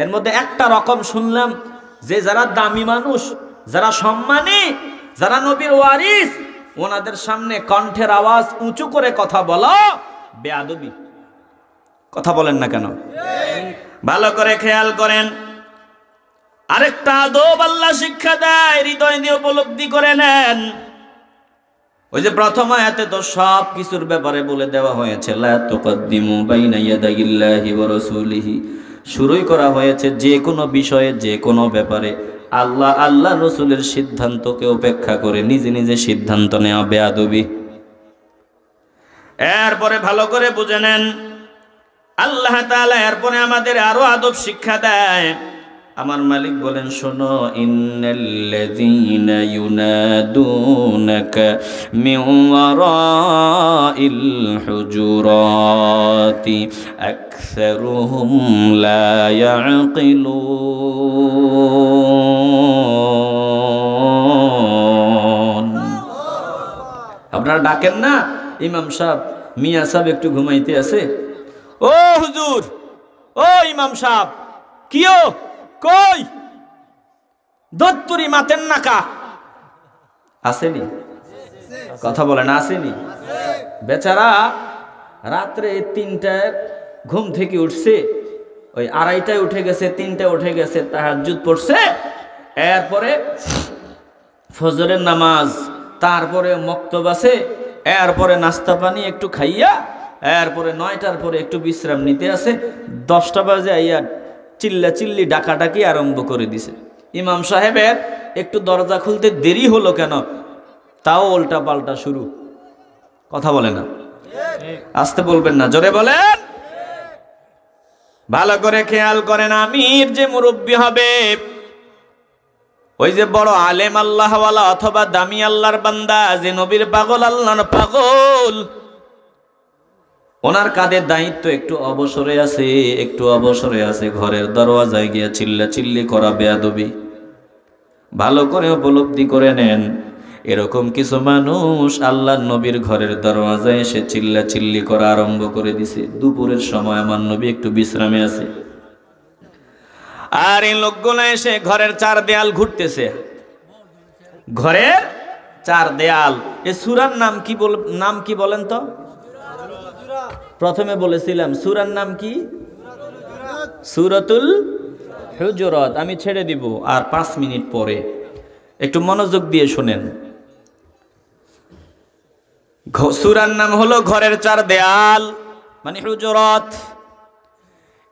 এর মধ্যে একটা রকম শুনলাম যে যারা দামি মানুষ, যারা সম্মানী, যারা নবীর ওয়ারিস, ওনাদের সামনে কণ্ঠের আওয়াজ উঁচু করে কথা বলা বেয়াদবি। কথা বলেন না কেন? ভালো করে খেয়াল করেন। আরেকটা আদব আল্লাহ শিক্ষা দেয়, হৃদয় দিয়ে উপলব্ধি করে নেন। ওই যে প্রথম আয়াতে তো সব কিছুর ব্যাপারে বলে দেওয়া হয়েছে, লা তুকদ্দিমু বাইনা ইয়াদাইল্লাহি ওয়া রাসূলিহি। শুরুই করা হয়েছে যে কোনো বিষয়ে, যে কোনো ব্যাপারে আল্লাহ রসুলের সিদ্ধান্তকে উপেক্ষা করে নিজে নিজে সিদ্ধান্ত নেওয়া বেয়াদবি। এরপরে ভালো করে বুঝে নেন, আল্লাহ তাআলা এরপরে আমাদের আরো আদব শিক্ষা দেয়। আমার মালিক বলেন, শোনো, ইন্নাল্লাযীনা ইউনাদুনাকা মিন ওয়ারাইল হুজুরাতি আকসারুহুম লা ইয়াকিলুন। আপনারা ডাকেন না, ইমাম সাহেব, মিয়া সাহেব একটু ঘুমাইতে আছে, ও হুজুর, ও ইমাম সাহেব, কিও কই দত্তুরি মাতেন নাকা আসেনি? কথা বলেন, আসেনি? বেচারা রাত্রে 3টায় ঘুম থেকে উঠছে, ওই 2:30টায় উঠে গেছে, 3টায় উঠে গেছে, তাহাজ্জুদ পড়ছে, এরপরে ফজরের নামাজ, তারপরে মক্তব আছে, এরপরে নাস্তা পানি একটু খাইয়া, এরপরে 9টার পরে একটু বিশ্রাম নিতে আছে, 10টা বাজে আইয়া চিল্লা চিল্লি ডাকাডাকি আরম্ভ করে দিছে। ইমাম সাহেবের একটু দরজা খুলতে দেরি হলো কেন, তাও উল্টা পাল্টা শুরু। কথা বলে না, আসতে বলবেন না, জোরে বলেন। ভালো করে খেয়াল করেন, আমির যে মুরব্বী হবে, ওই যে বড় আলেম আল্লাহওয়ালা অথবা দামি আল্লাহর বান্দা, যে নবীর পাগল, আল্লাহর পাগল, ওনার কাঁধের দায়িত্ব একটু অবসরে আছে, একটু অবসরে আছে। ঘরের দরওয়াজায় গিয়ে চিল্লা চিল্লি করা বেয়াদবি। ভালো করে উপলব্ধি করে নেন, এরকম কিছু মানুষ আল্লাহর নবীর ঘরের দরওয়াজায় এসে চিল্লা চিল্লি করা আরম্ভ করে দিছে। দুপুরের সময় আমার নবী একটু বিশ্রামে আছে, আর এই লোকগুলো এসে ঘরের 4 দেয়াল ঘুরতেছে। ঘরের 4 দেয়াল, এ সূরার নাম কি বলেন তো? প্রথমে বলেছিলাম সূরার নাম কি? সূরাতুল হুজুরাত। আমি ছেড়ে দিব আর 5 মিনিট পরে, একটু মনোযোগ দিয়ে শুনেন। সূরার নাম হলো ঘরের 4 দেয়াল, মানে হুজুরাত।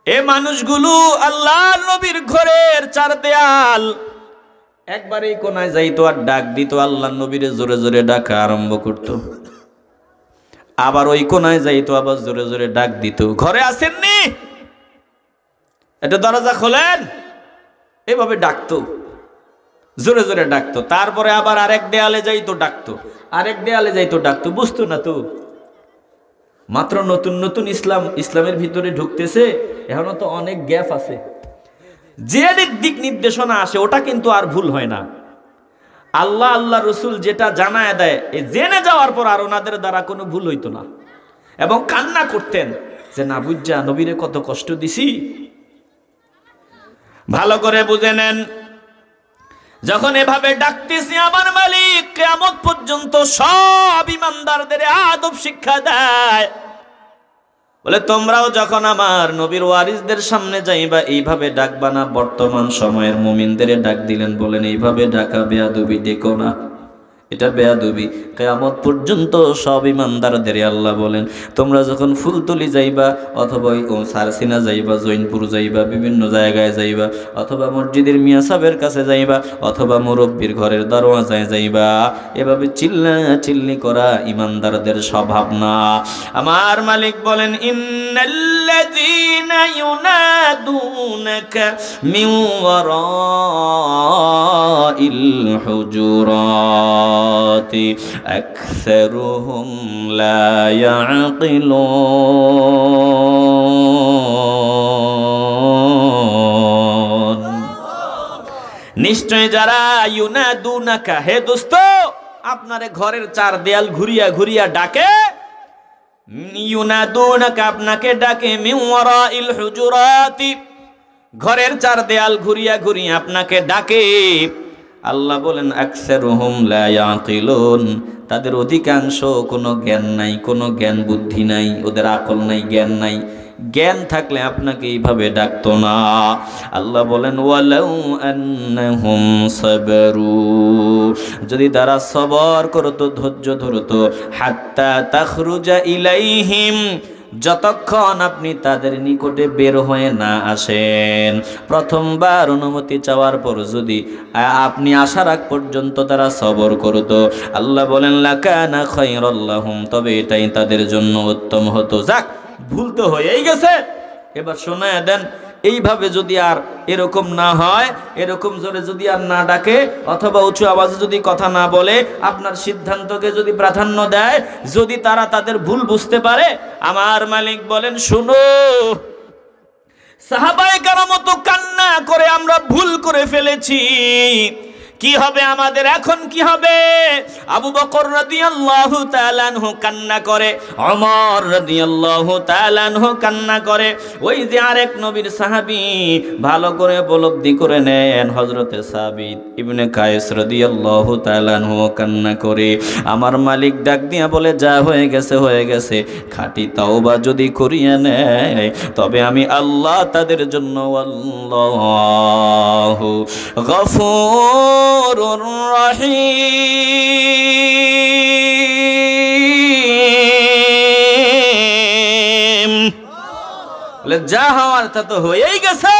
এ মানুষগুলো আল্লাহ নবীর ঘরের 4 দেয়াল, একবারেই কোনায় যাইতো আর ডাক দিত, আল্লাহ নবীরে জোরে জোরে ডাকা আরম্ভ করতো। আবার ওই কোনায় যাইতো, আবার জোরে জোরে ডাক দিত, ঘরে আসেননি, এটা দরজা খোলেন, এভাবে ডাকতো, জোরে জোরে ডাকতো। তারপরে আবার আরেক দেয়ালে যাইতো, ডাকতো, আরেক দেয়ালে যাইতো, ডাকতো। বুঝতো না তো, মাত্র নতুন নতুন ইসলামের ভিতরে ঢুকতেছে, এখনো তো অনেক গ্যাপ আছে। যে দিক নির্দেশনা আসে ওটা কিন্তু আর ভুল হয় না। আল্লাহ রসুল যেটা জানায় দেয়, জেনে যাওয়ার পর আর ওনাদের দ্বারা কোনো ভুল হইতো না, এবং কান্না করতেন যে না বুঝা নবীরে কত কষ্ট দিছি। ভালো করে বুঝে নেন, যখন এভাবে ডাকতেছি আমার মালিক কিয়ামত পর্যন্ত সব ইমানদারদের আদব শিক্ষা দেয়। বলে তোমরাও যখন আমার নবীর ওয়ারিসদের সামনে যাইবা এইভাবে ডাকবা না। বর্তমান সময়ের মুমিনদের ডাক দিলেন, বলেন এইভাবে ডাকা বেয়াদবি, ডেকো না, এটা বেয়াদবি। কিয়ামত পর্যন্ত সব ইমানদারদের আল্লাহ বলেন তোমরা যখন ফুলতলি যাইবা, অথবা সারসিনা যাইবা, জৈনপুর যাইবা, বিভিন্ন জায়গায় যাইবা, অথবা মসজিদের মিয়া সাহেবের কাছে যাইবা, অথবা মুরব্বির ঘরের দরওয়াজায় যাইবা, এভাবে চিল্লা চিল্লি করা ইমানদারদের স্বভাব না। আমার মালিক বলেন ইন্নাল্লাযীনা ইউনাদুনাকা মিন ওয়ারাইল হুজুরাতি আকসারুহুম লা ইয়াকিলুন। নিশ্চয় যারা ইউনাদুনাকা, হে দোস্ত, আপনারে ঘরের 4 দেয়াল ঘুরিয়া ঘুরিয়া ডাকে, ইউনাদুনাকা, আপনাকে ডাকে, মিন ওয়ারাইল হুজুরাতি, ঘরের 4 দেয়াল ঘুরিয়া ঘুরিয়া আপনাকে ডাকে। আল্লাহ বলেন আকসারুহুম লা ইয়াকিলুন, তাদের অধিকাংশ কোনো জ্ঞান নাই, কোনো জ্ঞান বুদ্ধি নাই, ওদের আকল নাই, জ্ঞান নাই। জ্ঞান থাকলে আপনাকে এইভাবে ডাকতো না। আল্লাহ বলেন ওয়ালাউ আন্নাহুম সাবারু, যদি তারা সবর করতো, ধৈর্য ধরতো, হাত্তা তাখরুজা ইলাইহিম, যতক্ষণ আপনি তাদের নিকটে বের হয়ে না আসেন। প্রথমবার অনুমতি চাওয়ার পর যদি আপনি আসার আগ পর্যন্ত তারা সবর করতো, আল্লাহ বলেন লাকানা খায়রাল লাহুম, তবে এটাই তাদের জন্য উত্তম হতো। যাক, ভুল তো হয়েই গেছে, এবার শোনায় দেন এইভাবে যদি আর এরকম না হয়, এরকম জোরে যদি আর না ডাকে অথবা উঁচু আওয়াজে যদি কথা না বলে, আপনার সিদ্ধান্তকে যদি প্রাধান্য দেয়, যদি তারা তাদের ভুল বুঝতে পারে, আমার মালিক বলেন শুনো, সাহাবায়ে কেরাম তো কান্না করে আমরা ভুল করে ফেলেছি, কি হবে আমাদের এখন, কি হবে? আবু বকর রাদিয়াল্লাহু তাআলা আনহু কান্না করে, ওমর রাদিয়াল্লাহু তাআলা আনহু কান্না করে। ওই যে আরেক নবীর সাহাবী, ভালো করে উপলব্ধি করে নেন, হযরতে সাবিত ইবনে কায়েস রাদিয়াল্লাহু তাআলা আনহু কান্না করে। আমার মালিক ডাক দিয়া বলে, যা হয়ে গেছে হয়ে গেছে, খাঁটি তাওবা যদি করিয়ে নেয় তবে আমি আল্লাহ তাদের জন্য আল্লাহু গফুর রহিম। যা হওয়ার তা তো হয়েই গেছে,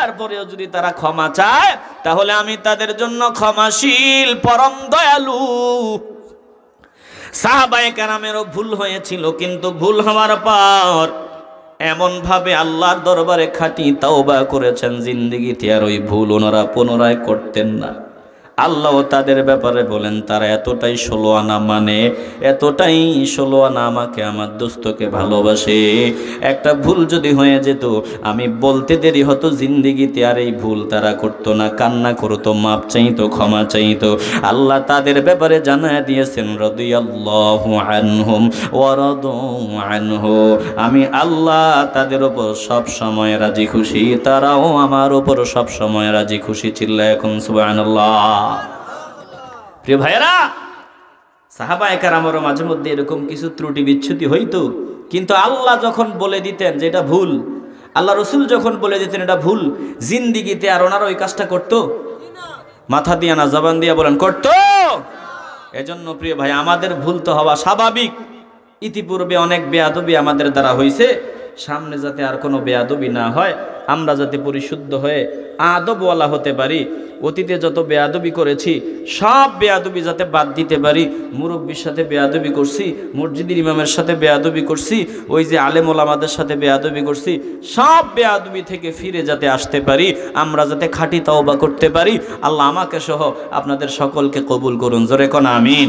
এরপরেও যদি তারা ক্ষমা চায় তাহলে আমি তাদের জন্য ক্ষমাশীল, পরম দয়ালু। সাহাবায়ে কেরামেরও ভুল হয়েছিল, কিন্তু ভুল হওয়ার পর এমন ভাবে আল্লাহর দরবারে খাঁটি তাওবা করেছেন, জিন্দেগিতে আর ওই ভুল ওনারা পুনরায় করতেন না। আল্লাহ তাদের ব্যাপারে বলেন, তারা এতটাই 16 আনা মানে, এতটাই 16 আনা আমাকে, আমার দোস্তকে ভালোবাসে। একটা ভুল যদি হয়ে যেত, আমি বলতে দেরি হতো, জিন্দেগিতে আর এই ভুল তারা করতো না, কান্না করতো, মাপ চাইতো, ক্ষমা চাইতো। আল্লাহ তাদের ব্যাপারে জানায় দিয়েছেন, রাদিয়াল্লাহু আনহুম ওয়া রাদু আনহু, আমি আল্লাহ তাদের উপর সব সময় রাজি খুশি, তারাও আমার উপর সব সময় রাজি খুশি। চিল্লায় এখন সুবহানাল্লাহ। প্রিয় ভাইয়েরা, সাহাবায়ে কেরামের মাঝে মধ্যে এরকম কিছু ত্রুটি বিচ্ছুতি হইতো, কিন্তু আল্লাহ যখন বলে দিতেন যে এটা ভুল, আল্লাহ রসুল যখন বলে দিতেন এটা ভুল, জিন্দিগিতে আর ওনারা ওই কাজটা করতো? মাথা দিয়া না, জবান দিয়া বলেন, করতো? এজন্য প্রিয় ভাই, আমাদের ভুল তো হওয়া স্বাভাবিক। ইতিপূর্বে অনেক বেয়াদবি আমাদের দ্বারা হয়েছে, সামনে যাতে আর কোনো বেয়াদবি না হয়, আমরা যাতে পরিশুদ্ধ হয়ে আদবওয়ালা হতে পারি, অতীতে যত বেয়াদবি করেছি সব বেয়াদবি যাতে বাদ দিতে পারি। মুরব্বির সাথে বেয়াদবি করছি, মসজিদের ইমামের সাথে বেয়াদবি করছি, ওই যে আলেম ওলামাদের সাথে বেয়াদবি করছি, সব বেয়াদবি থেকে ফিরে যাতে আসতে পারি, আমরা যাতে খাঁটি তাওবা করতে পারি। আল্লাহ আমাকে সহ আপনাদের সকলকে কবুল করুন, জোরে কোন আমিন।